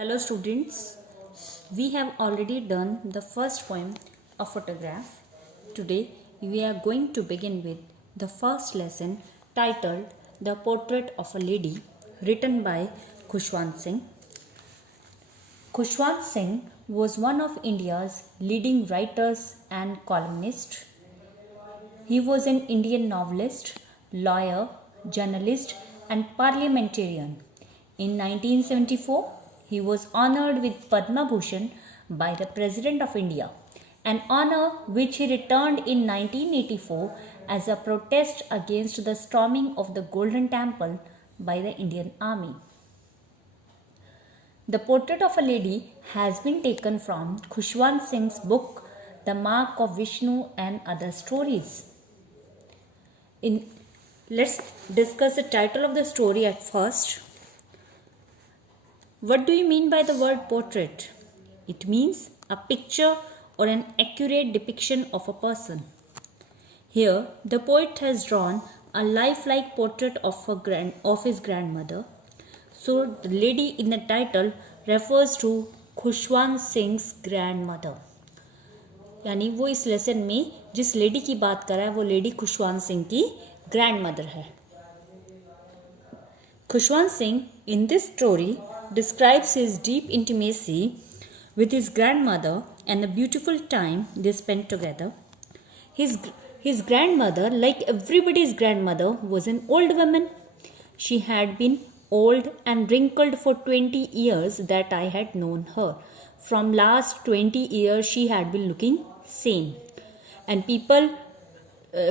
Hello students, we have already done the first poem, a photograph. Today we are going to begin with the first lesson titled The Portrait of a Lady, written by Khushwant Singh. Khushwant Singh was one of India's leading writers and columnists. He was an Indian novelist, lawyer, journalist and parliamentarian. In 1974, he was honored with Padma Bhushan by the President of India, an honor which he returned in 1984 as a protest against the storming of the Golden Temple by the Indian Army. The portrait of a lady has been taken from Khushwant Singh's book, The Mark of Vishnu and Other Stories. Let's discuss the title of the story at first. What do you mean by the word portrait? It means a picture or an accurate depiction of a person. Here, the poet has drawn a lifelike portrait of his grandmother. So, the lady in the title refers to Khushwant Singh's grandmother. यानी वो इस lesson में जिस lady की बात कर रहा है वो लेडी खुशवंत सिंह की ग्रैंडमदर है. Khushwant Singh in this story describes his deep intimacy with his grandmother and the beautiful time they spent together. His grandmother, like everybody's grandmother, was an old woman. She had been old and wrinkled for 20 years that I had known her. From last 20 years she had been looking same. And people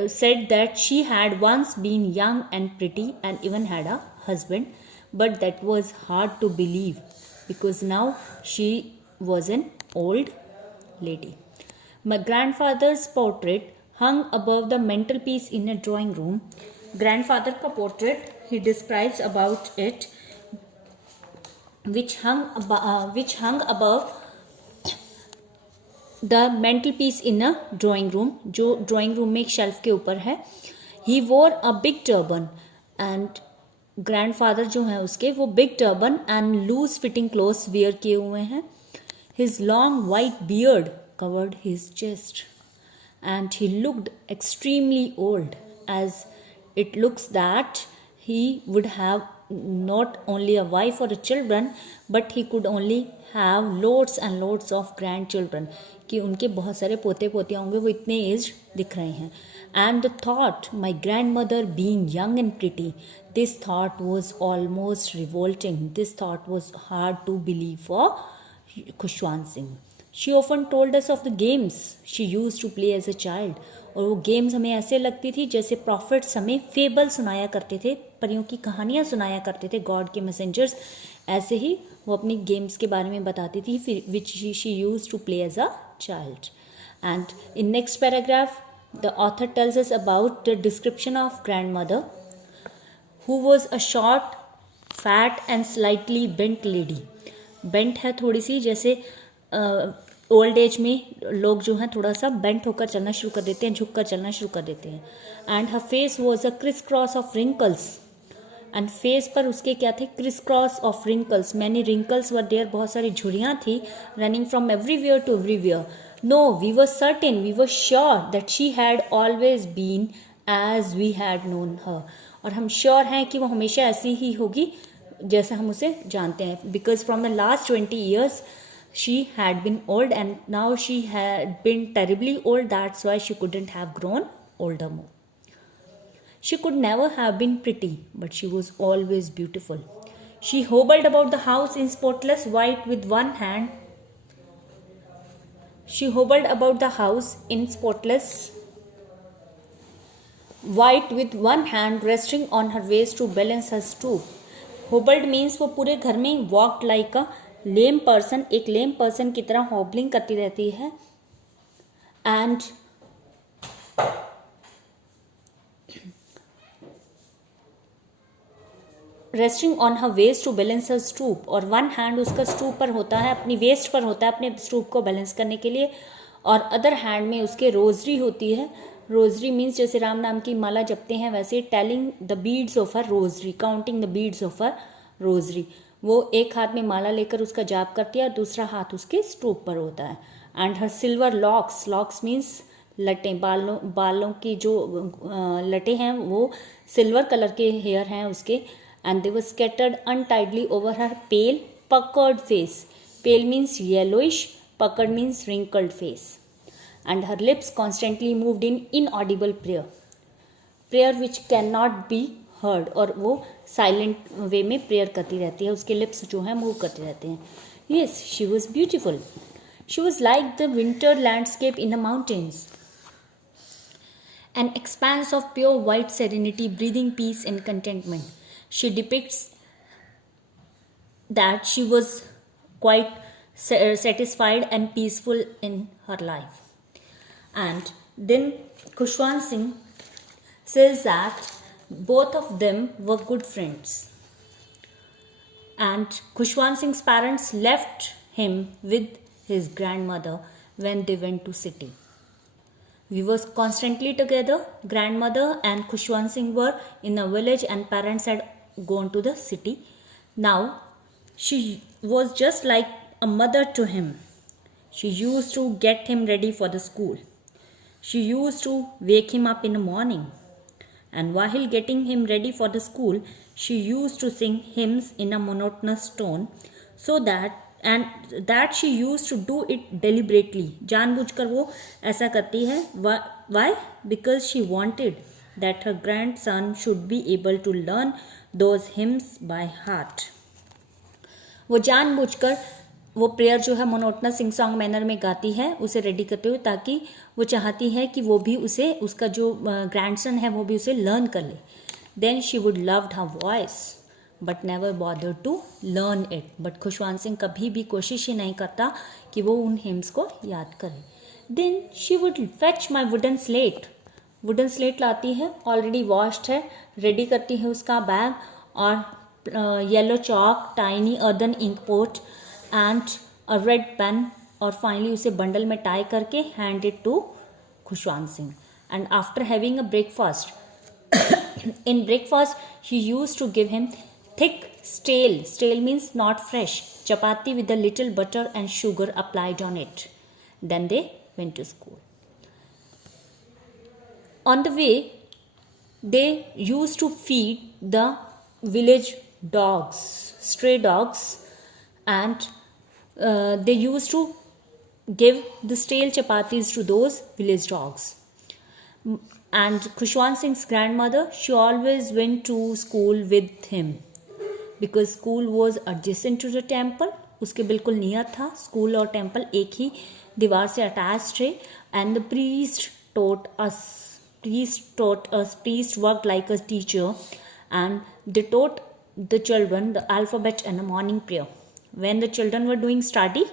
said that she had once been young and pretty and even had a husband, but that was hard to believe because now she was an old lady. My grandfather's portrait hung above the mantelpiece in a drawing room. Grandfather ka portrait he describes about it, which hung above the mantelpiece in a drawing room, जो drawing room में एक shelf के ऊपर है. He wore a big turban and grandfather जो है उसके वो big turban and loose fitting clothes wear किए हुए हैं. His long white beard covered his chest and he looked extremely old, as it looks that he would have not only a wife or a children but he could only have loads and loads of grandchildren, कि उनके बहुत सारे पोते पोतियाँ होंगे, वो इतने as दिख रहे हैं. And the thought, my grandmother being young and pretty, this thought was almost revolting. This thought was hard to believe for Khushwant Singh. She often told us of the games she used to play as a child. और वो games हमें ऐसे लगती थी जैसे profits हमें fable सुनाया करते थे, परियों की कहानियाँ सुनाया करते थे, गॉड के मैसेंजर्स. ऐसे ही वो अपनी गेम्स के बारे में बताती थी which she use to play as a child. And in next paragraph the author tells us about the description of grandmother, who was a short, fat and slightly bent lady. Bent है थोड़ी सी, जैसे old age में लोग जो हैं थोड़ा सा bent होकर चलना शुरू कर देते हैं, झुक कर चलना शुरू कर देते हैं. And her face was a criss cross of wrinkles. And face पर उसके क्या थे? Criss cross of wrinkles. Many wrinkles were there, बहुत सारी झुर्रियाँ थी, running from everywhere to everywhere. No, we were certain, we were sure that she had always been as we had known her. और हम श्योर हैं कि वो हमेशा ऐसी ही होगी जैसे हम उसे जानते हैं. Because from the last 20 years she had been old and now she had been terribly old. That's why she couldn't have grown older more. She could never have been pretty, but she was always beautiful. She hobbled about the house in spotless white with one hand. She hobbled about the house in spotless white with one hand resting on her waist to balance her stoop. Hobbled means वो पूरे घर में walked like a lame person, एक lame person की तरह hobbling करती रहती है. And resting on her waist to balance her stoop. और वन हैंड उसका स्टूप पर होता है, अपनी वेस्ट पर होता है अपने स्टूप को बैलेंस करने के लिए, और अदर हैंड में उसके रोजरी होती है. रोजरी मीन्स जैसे राम नाम की माला जपते हैं वैसे telling the beads of her rosary, counting the beads of her rosary. वो एक हाथ में माला लेकर उसका जाप करती है और दूसरा हाथ उसके स्टूप पर होता है. And her silver locks, locks means लटें, बालों की जो लटें हैं वो सिल्वर कलर के हेयर हैं उसके. And they were scattered untidily over her pale puckered face. Pale means yellowish, puckered means wrinkled face. And her lips constantly moved in inaudible prayer. Prayer which cannot be heard. और वो silent वे में prayer करती रहती है, उसके lips जो हैं move करते रहते हैं. Yes, she was beautiful. She was like the winter landscape in the mountains. An expanse of pure white serenity, breathing peace and contentment. She depicts that she was quite satisfied and peaceful in her life. And then Khushwant Singh says that both of them were good friends. And Khushwant Singh's parents left him with his grandmother when they went to city. We were constantly together. Grandmother and Khushwant Singh were in a village and parents had gone to the city. Now she was just like a mother to him. She used to get him ready for the school. She used to wake him up in the morning. And while getting him ready for the school, she used to sing hymns in a monotonous tone, so that she used to do it deliberately. जानबूझकर वो ऐसा करती है. Why? Because she wanted that her grandson should be able to learn those hymns by heart. वो जानबूझकर वो prayer जो है मोनोटनस सिंग सॉन्ग मैनर में गाती है उसे रेडी करते हुए, ताकि वो चाहती है कि वो भी उसे, उसका जो ग्रैंडसन है वो भी उसे लर्न कर ले. Then she would loved her voice but never bother to learn it. But Khushwant Singh कभी भी कोशिश ही नहीं करता कि वो उन हिम्स को याद करे. Then she would fetch my wooden slate. Wooden slate लाती है, ऑलरेडी वॉश्ड है, रेडी करती है उसका बैग, और yellow chalk, tiny earthen ink pot and a red pen, और फाइनली उसे बंडल में टाई करके hand it to Khushwant Singh. And after having a breakfast, in breakfast she used to give him thick stale means not fresh chapati with a little butter and sugar applied on it. Then they went to school. On the way they used to feed the village dogs, stray dogs, and they used to give the stale chapatis to those village dogs. And Khushwant Singh's grandmother, she always went to school with him because school was adjacent to the temple. उसके बिल्कुल near था, school और temple एक ही दीवार से attach थे. And the priest worked like a teacher, and they taught the children the alphabet and the morning prayer. When the children were doing study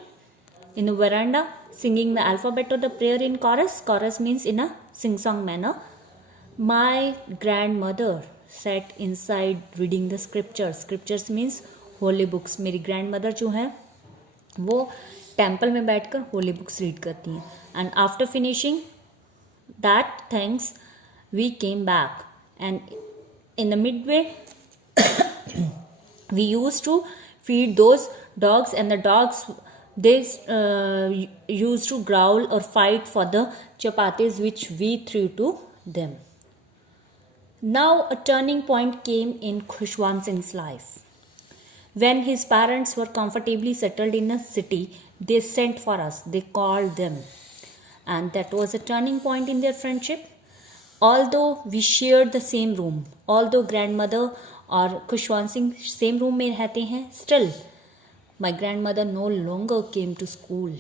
in the veranda, singing the alphabet or the prayer in chorus means in a sing-song manner, my grandmother sat inside reading the scriptures means holy books. मेरी grandmother जो है वो temple में बैठकर holy books read करती हैं. And after finishing that things we came back, and in the midway we used to feed those dogs, and the dogs they used to growl or fight for the chapatis which we threw to them. Now a turning point came in Khushwant Singh's life. When his parents were comfortably settled in a city, they sent for us, they called them, and that was a turning point in their friendship. Although we shared the same room, although grandmother और Khushwant Singh same room में रहते हैं, still my grand mother no longer came to school.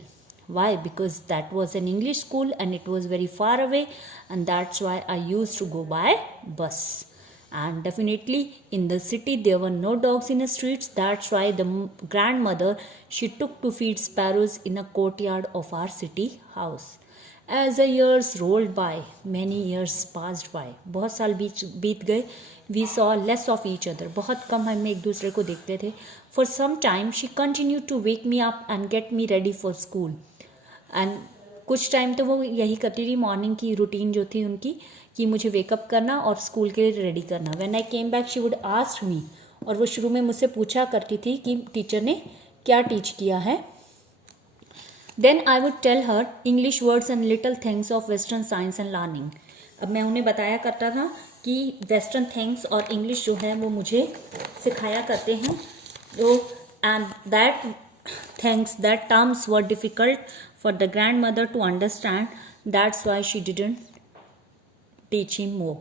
Why? Because that was an English school and it was very far away, and that's why I use to go by bus. And definitely in the city there were no dogs in the streets. That's why the grandmother, she took to feed sparrows in a courtyard of our city house. As the years rolled by, many years passed by. बहुत साल बीत गए. We saw less of each other. बहुत कम हम एक दूसरे को देखते थे. For some time she continued to wake me up and get me ready for school. And कुछ टाइम तो वो यही करती रही. मॉर्निंग की रूटीन जो थी उनकी कि मुझे वेकअप करना और स्कूल के लिए रेडी करना. When I came back she would ask me, और वो शुरू में मुझसे पूछा करती थी कि टीचर ने क्या टीच किया है. Then I would tell her English words and little things of Western science and learning. अब मैं उन्हें बताया करता था कि वेस्टर्न थिंग्स और इंग्लिश जो है वो मुझे सिखाया करते हैं. तो and that things that terms were difficult for the grand mother to understand. That's why she didn't teach him more.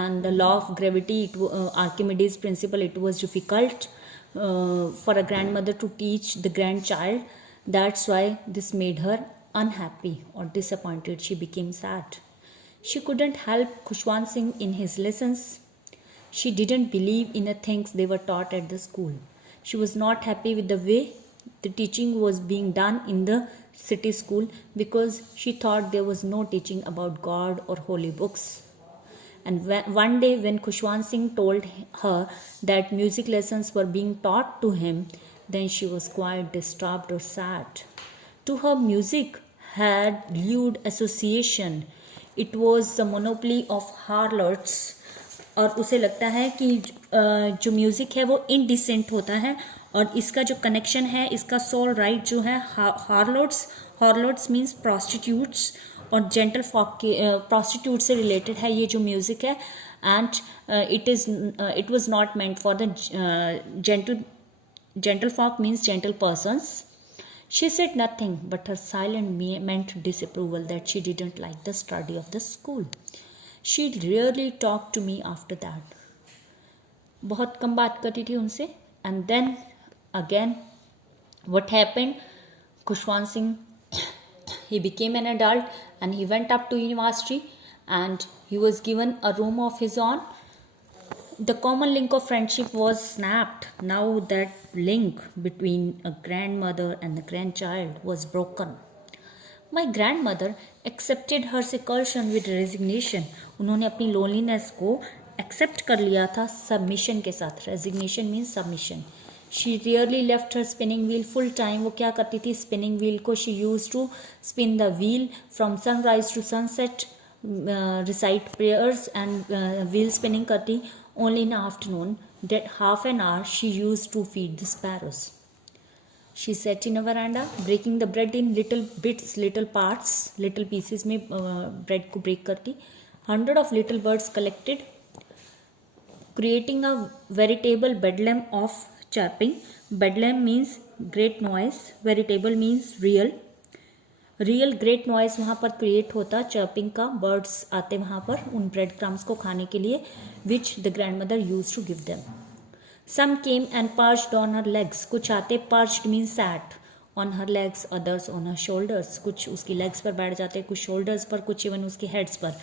And the law of gravity, Archimedes principle, it was difficult for a grandmother to teach the grandchild. That's why this made her unhappy or disappointed. She became sad. She couldn't help Khushwant Singh in his lessons. She didn't believe in the things they were taught at the school. She was not happy with the way the teaching was being done in the city school because she thought there was no teaching about God or holy books. And one day when Khushwant Singh told her that music lessons were being taught to him, then she was quite disturbed or sad. To her, music had lewd association. It was the monopoly of harlots. और उसे लगता है कि जो music है वो indecent होता है और इसका जो कनेक्शन है, इसका सोल राइट जो है हार्लोट्स मीन्स प्रॉस्टिट्यूट्स और जेंटल फॉक के प्रॉस्टिट्यूट से रिलेटेड है ये जो म्यूज़िक है. And it was not meant for the gentle folk means gentle persons. She said nothing, but her silence meant disapproval, that she didn't like the study of the school. She rarely talked to me after that. बहुत कम बात करती थी उनसे. And then again, what happened? Khushwant Singh, he became an adult and he went up to university and he was given a room of his own. The common link of friendship was snapped. Now that link between a grandmother and the grandchild was broken. My grandmother accepted her seclusion with resignation. उन्होंने अपनी loneliness को accept कर लिया था submission के साथ. Resignation means submission. She rarely left her spinning wheel full time. वो क्या करती थी spinning wheel को? She used to spin the wheel from sunrise to sunset, recite prayers and wheel spinning करती. Only in the afternoon, that half an hour she used to feed the sparrows. She sat in a veranda, breaking the bread in little bits, little parts, little pieces में bread को break करती. 100 of little birds collected, creating a veritable bedlam of chirping. Bedlam means great noise, veritable means real. Real great noise वहाँ पर create होता chirping का. Birds आते वहाँ पर उन ब्रेड क्रम्स को खाने के लिए, which the grand mother use to give them. Some came and perched on her legs. कुछ आते, perched mean sat, on her legs, others on her shoulders. कुछ उसकी लेग्स पर बैठ जाते, कुछ शोल्डर्स पर, कुछ इवन उसकी हेड्स पर.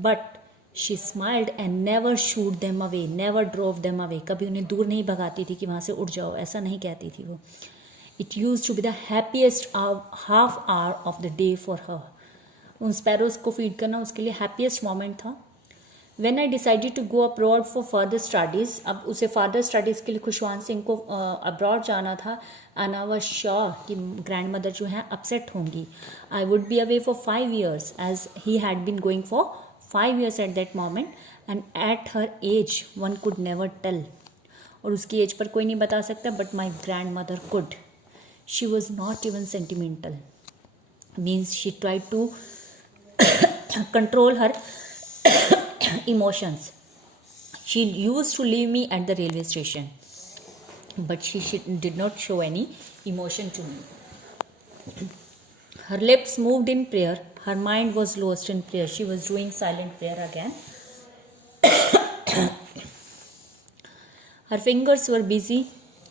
But she smiled and never shoot them away, never drove them away. कभी उन्हें दूर नहीं भगाती थी कि वहाँ से उड़ जाओ, ऐसा नहीं कहती थी वो. It used to be the happiest half hour of the day for her. उन स्पैरोज को फीड करना उसके लिए हैप्पीएस्ट मोमेंट था. When I decided to go abroad for further studies, अब उसे फर्दर स्टडीज़ के लिए खुशवंत सिंह को अब्रॉड जाना था. and I was sure कि ग्रैंड मदर जो है अपसेट होंगी. I would be away for 5 years as he had been going for 5 years at that moment, and at her age one could never tell. और उसकी as per कोई नहीं बता सकता, but my grandmother could. She was not even sentimental. Means she tried to control her emotions. She used to leave me at the railway station, but she did not show any emotion to me. Her lips moved in prayer. Her mind was lost in prayer. She was doing silent prayer again. Her fingers were busy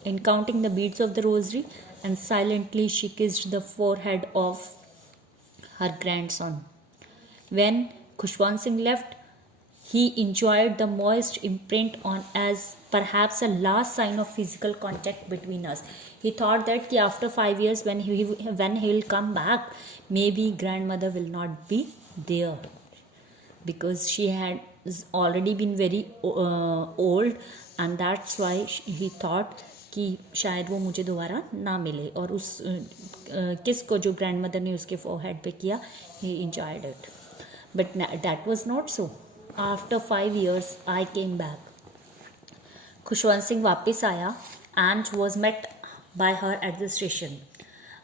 in counting the beads of the rosary, and silently she kissed the forehead of her grandson. When Khushwant Singh left, he enjoyed the moist imprint on as perhaps a last sign of physical contact between us. He thought that after 5 years when he will come back, maybe grandmother will not be there, because she had already been very old, and that's why he thought कि शायद वो मुझे दोबारा ना मिले. और उस किस को जो ग्रैंड मदर ने उसके फोरहेड पे किया, ही enjoyed it. But that was not so. After 5 years, I came back. Khushwant Singh वापस आया and was met by her at the station.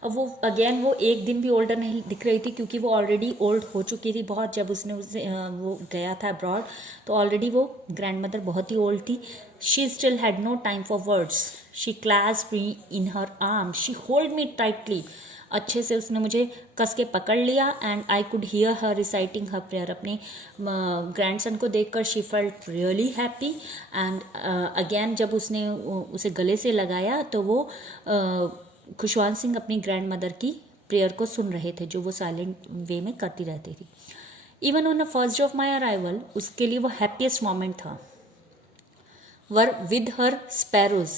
अब वो अगेन वो एक दिन भी ओल्डर नहीं दिख रही थी, क्योंकि वो ऑलरेडी ओल्ड हो चुकी थी बहुत। जब उसने वो गया था अब्रॉड, तो ऑलरेडी वो ग्रैंड मदर बहुत ही ओल्ड थी। She still had no time for words, she clasped me in her arm, she hold me tightly. अच्छे से उसने मुझे कस के पकड़ लिया and I could hear her reciting her prayer. अपने ग्रैंडसन को देखकर she felt really happy and again जब उसने उसे गले से लगाया तो वो खुशवंत सिंह अपनी ग्रैंड मदर की प्रेयर को सुन रहे थे, जो वो साइलेंट वे में करती रहती थी। Even on the first day of my arrival, उसके लिए वो हैप्पीएस्ट मोमेंट था। वर विद हर स्पैरोज,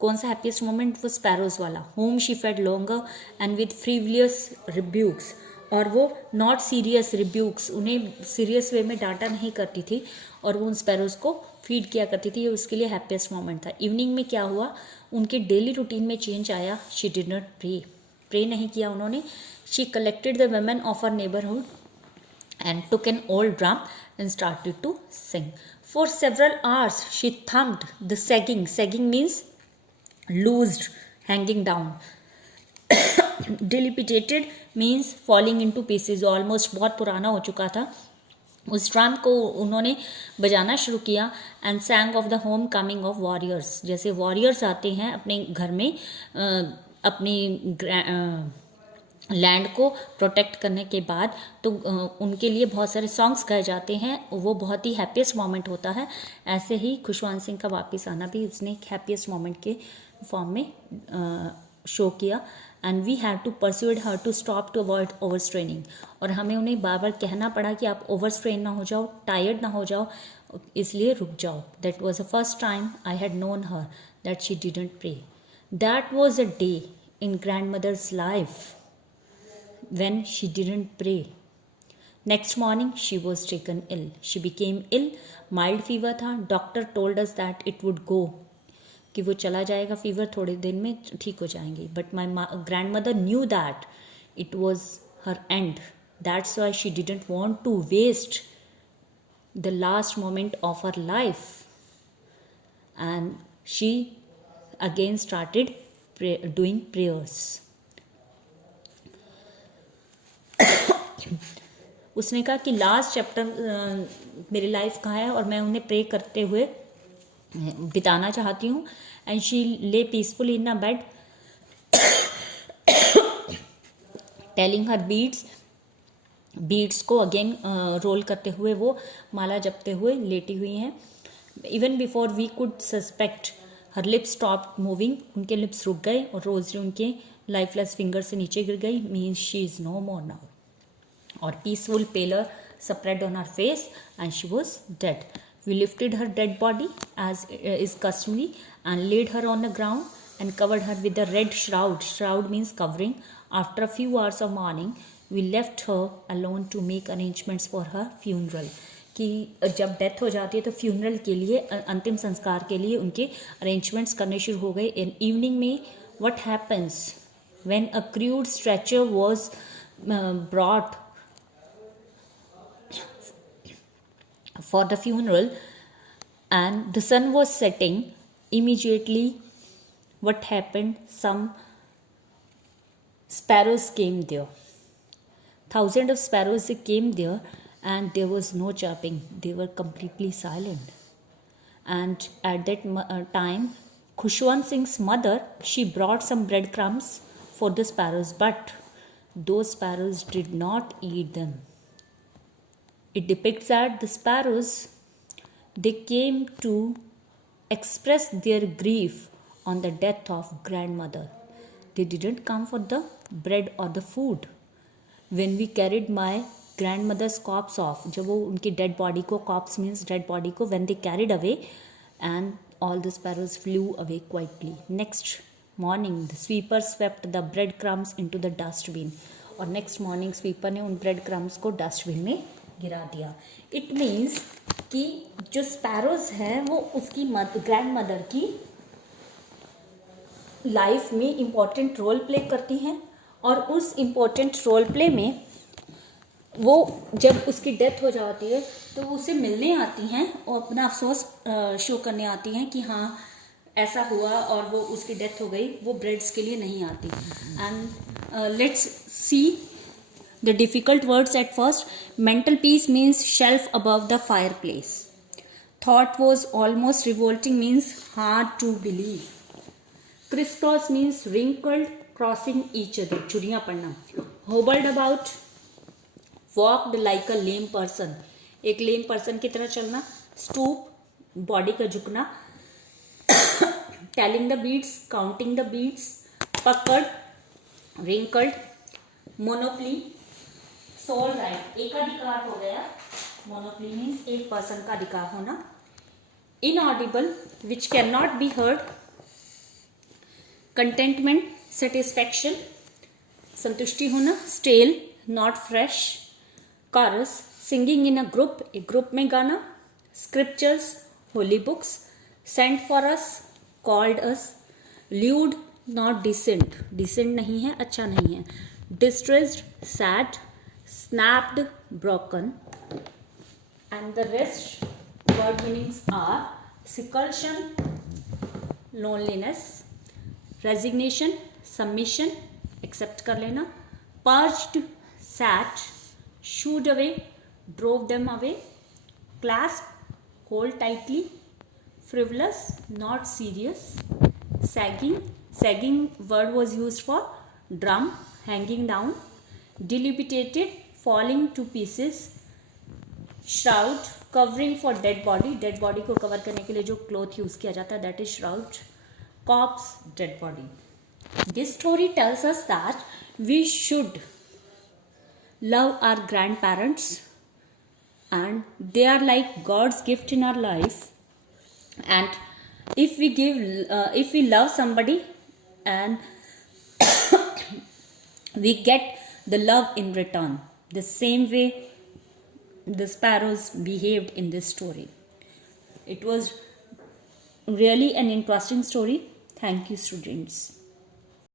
कौन सा हैप्पीएस्ट मोमेंट? वो स्पैरोज वाला। Home she fed longer and with frivolous rebukes, और वो नॉट सीरियस रिब्यूक्स, उन्हें सीरियस वे में डांटा नहीं करती थी और वो उन स्पैरोज को फीड किया करती थी। ये उसके लिए हैप्पीएस्ट मोमेंट था। इवनिंग में क्या हुआ, उनके डेली रूटीन में चेंज आया। शी डिड नॉट प्रे नहीं किया उन्होंने। She collected the women of her neighbourhood and took an old drum and started to sing. For several hours she thumped the sagging. Sagging means loosed, hanging down. Dilapidated means falling into pieces. Almost बहुत पुराना हो चुका था। उस drum को उन्होंने बजाना शुरू किया and सैंग of the home coming of warriors. जैसे वॉरियर्स आते हैं अपने घर में अपनी लैंड को प्रोटेक्ट करने के बाद, तो उनके लिए बहुत सारे सॉन्ग्स गाए जाते हैं। वो बहुत ही हैप्पीएस्ट मोमेंट होता है। ऐसे ही खुशवंत सिंह का वापस आना भी उसने एक हैप्पीएस्ट मोमेंट के फॉर्म में शो किया। And we had to persuade her to stop to avoid over straining, और हमें उन्हें बार बार कहना पड़ा कि आप ओवर स्ट्रेन ना हो जाओ, टायर्ड ना हो जाओ, इसलिए रुक जाओ। That was the first time I had known her that she didn't pray. That was a day in grand mother's life when she didn't pray. Next morning she was taken ill. She became ill. Mild fever था. Doctor told us that it would go, कि वो चला जाएगा fever, थोड़े दिन में ठीक हो जाएंगी. But my grandmother knew that it was her end. That's why she didn't want to waste the last moment of her life. And she again started doing prayers. उसने कहा कि लास्ट चैप्टर मेरी लाइफ का है और मैं उन्हें pray करते हुए बिताना चाहती हूँ। And she lay peaceful in a bed telling her beads को अगेन रोल करते हुए वो माला जपते हुए लेटी हुई हैं। Even before we could suspect her lips stop moving, उनके लिप्स रुक गए और रोजरी उनके लाइफलेस फिंगर से नीचे गिर गई। Means she is no more now. और peaceful pallor spread on her face and she was dead. We lifted her dead body as is customary and laid her on the ground and covered her with a red shroud. Shroud means covering. After a few hours of mourning, we left her alone to make arrangements for her funeral. कि जब death हो जाती है तो funeral के लिए, अंतिम संस्कार के लिए उनके अरेंजमेंट्स करने शुरू हो गए। इन इवनिंग में what happens when a crude stretcher was brought for the funeral and the sun was setting, immediately what happened, some sparrows came there. Thousands of sparrows came there and there was no chirping. They were completely silent. And at that time Khushwant Singh's mother, she brought some breadcrumbs for the sparrows, but those sparrows did not eat them. It depicts that the sparrows, they came to express their grief on the death of grandmother. They didn't come for the bread or the food. When we carried my grandmother's corpse off, जब वो उनकी dead body को, corpse means dead body को, when they carried away, and all the sparrows flew away quietly. Next morning the sweeper swept the breadcrumbs into the dustbin. और next morning sweeper ने उन breadcrumbs को dustbin में गिरा दिया। It means कि जो स्पैरोज हैं वो उसकी ग्रैंड मदर की लाइफ में इम्पॉर्टेंट रोल प्ले करती हैं, और उस इम्पॉर्टेंट रोल प्ले में वो जब उसकी डेथ हो जाती है तो वो उसे मिलने आती हैं और अपना अफसोस शो करने आती हैं कि हाँ ऐसा हुआ और वो उसकी डेथ हो गई, वो ब्रेड्स के लिए नहीं आती. And let's see the difficult words at first. Mental peace means shelf above the fireplace. Thought was almost revolting means hard to believe. Crisscross means wrinkled crossing each other. चुड़ियाँ पड़ना. Hobbled about, walked like a lame person. एक lame person की तरह चलना. Stoop, body का झुकना. Tallying the beads, counting the beads. Puckered, wrinkled. Monopoly, sole right, एकाधिकार हो गया. मोनोपोली मीन्स एक पर्सन का अधिकार होना. Inaudible which can not be heard. Contentment satisfaction, संतुष्टि होना. Stale not fresh. Chorus singing in a group, एक ग्रुप में गाना. Scriptures holy books. Sent for us, called us. Lewd not decent, decent नहीं है, अच्छा नहीं है. Distressed sad. Snapped, broken, and the rest word meanings are seclusion, loneliness, resignation, submission, accept कर लेना. Purged, sat, shooed away, drove them away. Clasp, hold tightly. Frivolous, not serious. Sagging, sagging word was used for drum, hanging down. Dilapidated, falling to pieces. Shroud, covering for dead body, dead body को cover करने के लिए जो cloth use किया जाता है, that is shroud. Corpse, dead body. This story tells us that we should love our grandparents and they are like God's gift in our life. And if we love somebody and we get the love in return, the same way the sparrows behaved in this story. It was really an interesting story. Thank you, students.